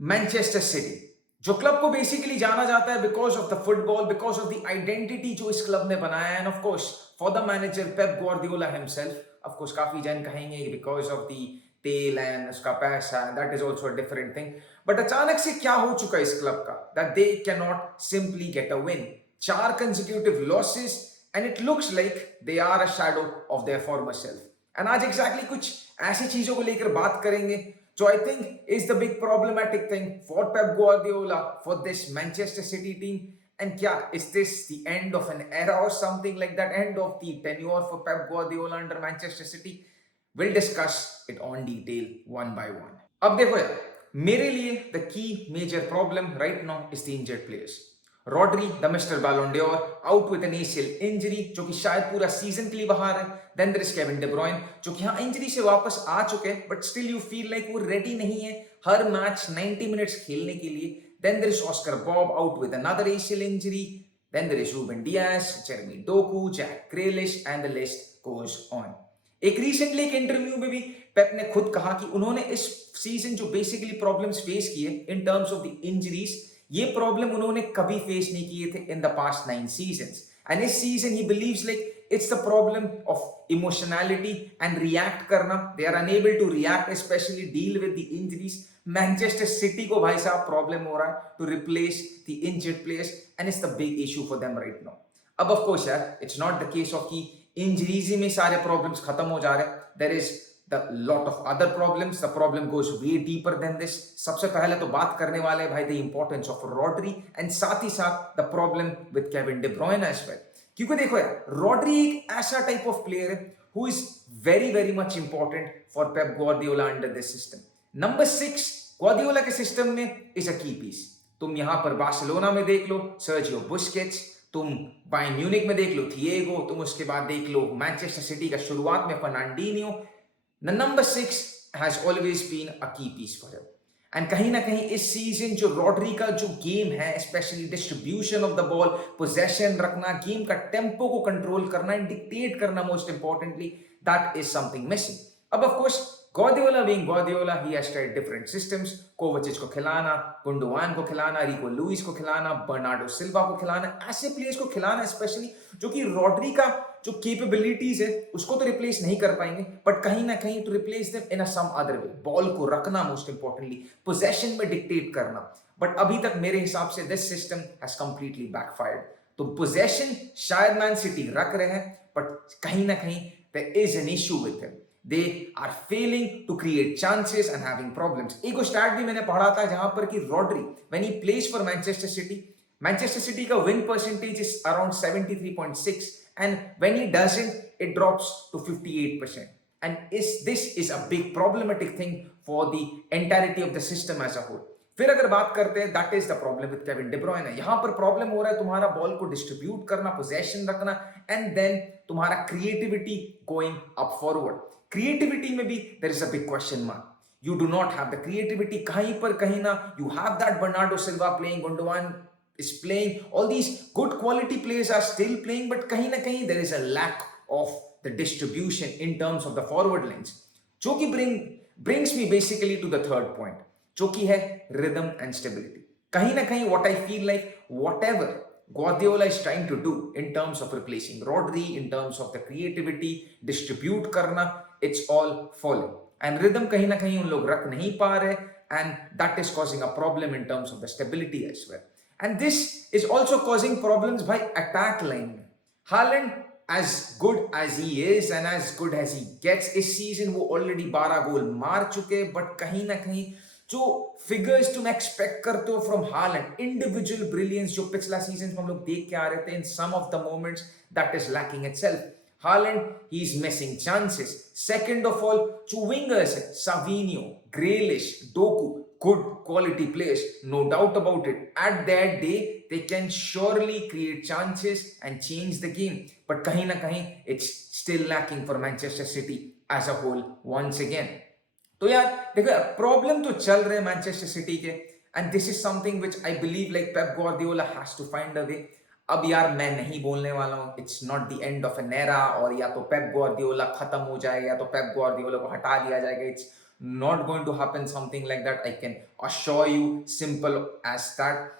Manchester city, जो club को basically जाना जाता है because of the football, because of the identity जो इस क्लब ने बनाया है, end of course for the manager Pep Guardiola himself. Of course काफी जन कहेंगे बिकॉज ऑफ द तेल एंड उसका पैसा, that is also a different thing. But अचानक से क्या हो चुका है इस क्लब का, that they can not simply get a win. 4 consecutive losses and it looks like they are a shadow of their former self. And आज exactly कुछ ऐसी चीजों को लेकर बात करेंगे जो I think is the big problematic thing for Pep Guardiola, for this Manchester City team. And yeah, is this the end of an era or something like that? End of the tenure for Pep Guardiola under Manchester City? We'll discuss it on detail one by one. अब देखो यार, मेरे लिए the key major problem right now is the injured players. Rodri the mister Ballon d'Or out with an ACL injury, जो कि शायद पूरा season के लिए बाहर है। Then there is Kevin De Bruyne, जो कि हाँ इंजरी से वापस आ चुके हैं, but still you feel like वो रेडी नहीं है हर मैच 90 मिनट्स खेलने के लिए। Then there is Oscar Bob out with another ACL injury. Then there is Ruben Dias, Jeremy Docu, Jack Grealish and the list goes on. एक recently एक interview में भी पेप ने खुद कहा कि उन्होंने इस सीजन जो बेसिकली प्रॉब्लम्स फेस किए in terms of the injuries, ये प्रॉब्लम उन्होंने कभी फेस नहीं किए थे in the past 9 seasons. And इस season he believes like it's the problem of emotionality and react करना। They are unable to react, specially deal with the injuries. Manchester City को भाई साहब प्रॉब्लम हो रहा है to replace the injured players, and it's the big issue for them right now. अब of course यार, it's not the case of कि injuries में सारे प्रॉब्लम्स खत्म हो जा रहे हैं। There is the lot of other problems. The problem goes way deeper than this. सबसे पहले तो बात करने वाले हैं भाई the importance of Rodri, and साथ ही साथ the problem with Kevin De ब्रुयने as well. क्योंकि देखो यार, रॉड्री एक ऐसा टाइप ऑफ प्लेयर है who is very very much important for Pep Guardiola under this system. Number 6 Guardiola के सिस्टम में is a key piece. तुम यहां पर बार्सिलोना में देख लो सर्जियो बुस्केट्स, तुम बायर्न म्यूनिक में देख लो थिएगो, तुम उसके बाद देख लो मैनचेस्टर सिटी का शुरुआत में फर्नांडिनियो। The number 6 has always been a key piece for him. And कहीं ना कहीं इस सीजन जो रॉड्री का जो गेम है, specially distribution of the ball, possession रखना, गेम का टेम्पो को कंट्रोल करना एंड डिक्टेट करना, most importantly, that is something missing. अब of course Guardiola being Guardiola, he has tried different systems. Kovacic को खिलाना, गुंडोवान को खिलाना, रिको लुइस को खिलाना, बर्नार्डो सिल्वा को खिलाना, ऐसे प्लेयर्स को खिलाना स्पेशली जो कि रॉड्री का जो कैपेबिलिटीज है उसको तो रिप्लेस नहीं कर पाएंगे, बट कहीं ना कहीं to replace them in a some other way. Ball को रखना, मोस्ट इंपॉर्टेंटली पोजेशन में डिक्टेट करना। बट अभी तक मेरे हिसाब से this system has completely backfired. तो पोजेशन शायद मैन सिटी रख रहे हैं, बट कहीं ना कहीं there is an issue with him. They are failing to create chances and having problems. एक स्टैट भी मैंने पढ़ा था जहां पर कि Rodri when he plays for Manchester City का win percentage is around 73.6, and when he doesn't it drops to 58%. And this is a big problematic thing for the entirety of the system as a whole. फिर अगर बात करते हैं, that is the problem with Kevin De ब्रुयने। यहां पर problem हो रहा है तुम्हारा बॉल को डिस्ट्रीब्यूट करना, पोजेशन रखना, एंड देन तुम्हारा creativity going up forward. Creativity में भी there is a big question mark. You do not have the creativity कहीं पर कहीं ना। You have that Bernardo Silva playing, Gundogan is playing, all these good quality players are still playing, but kahin na kahin there is a lack of the distribution in terms of the forward lines, jo ki brings me basically to the third point, jo ki hai rhythm and stability. Kahin na kahin what I feel like whatever Guardiola is trying to do in terms of replacing Rodri, in terms of the creativity, distribute karna, it's all falling, and rhythm kahin na kahin un log rakh nahi pa rahe, and that is causing a problem in terms of the stability as well. And this is also causing problems by attack line. Haaland, as good as he is and as good as he gets, इस season वो already 12 गोल मार चुके, but कहीं ना कहीं जो figures तुम expect करते हो फ्रॉम हालैंड, इंडिविजुअल ब्रिलियंस जो पिछला सीजन में हम लोग देख के आ रहे थे in some of the moments, that is lacking itself. Haaland, he is missing chances. Second of all, जो wingers है, Savinho, Grealish, Doku, good quality players, no doubt about it. At their day, they can surely create chances and change the game. But कहीं ना कहीं it's still lacking for Manchester City as a whole once again. तो यार देखो, problem तो चल रहे हैं मैनचेस्टर सिटी के, and this is something which I believe like Pep Guardiola has to find a way. अब यार मैं नहीं बोलने वाला हूँ it's not the end of an era, और या तो पेप ग्वार्डियोला खत्म हो जाएगा या तो पेप ग्वार्डियोला को हटा दिया जाएगा. It's Not going to happen something like that. I can assure you, simple as that.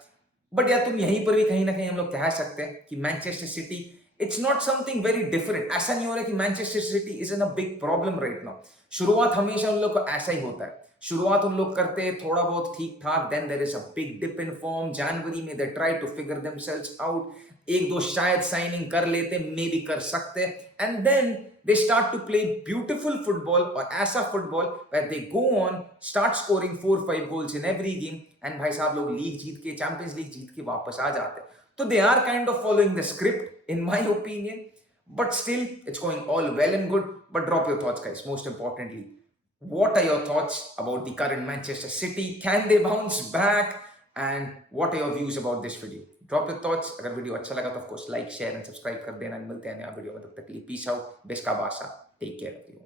But यार तुम यहीं पर भी कहीं ना कहीं हम लोग कह सकते हैं कि Manchester city it's not something very different. ऐसा नहीं हो रहा कि Manchester city is in a big problem right now. शुरुआत हमेशा उन लोग को ऐसा ही होता है. शुरुआत उन लोग करते हैं थोड़ा बहुत ठीक ठाक, then there is a big dip in form. जनवरी में they try to figure themselves out. एक दो शायद साइनिंग कर लेते, मे भी कर सकते, and then they start to play beautiful football or ऐसा football where they go on start scoring 4-5 goals in every game and भाई साहब लोग लीग जीत के, चैंपियंस लीग जीत के वापस आ जाते हैं. तो they are kind of following the script in my opinion, but still it's going all well and good. But drop your thoughts guys, most importantly, what are your thoughts about the current Manchester City? Can they bounce back? And what are your views about this video? Drop your thoughts. अगर video अच्छा लगा तो of course like share and subscribe कर देना. मिलते हैं नया video में, तब तक के लिए पीस आउट. बेस्का बासा. Take care of you.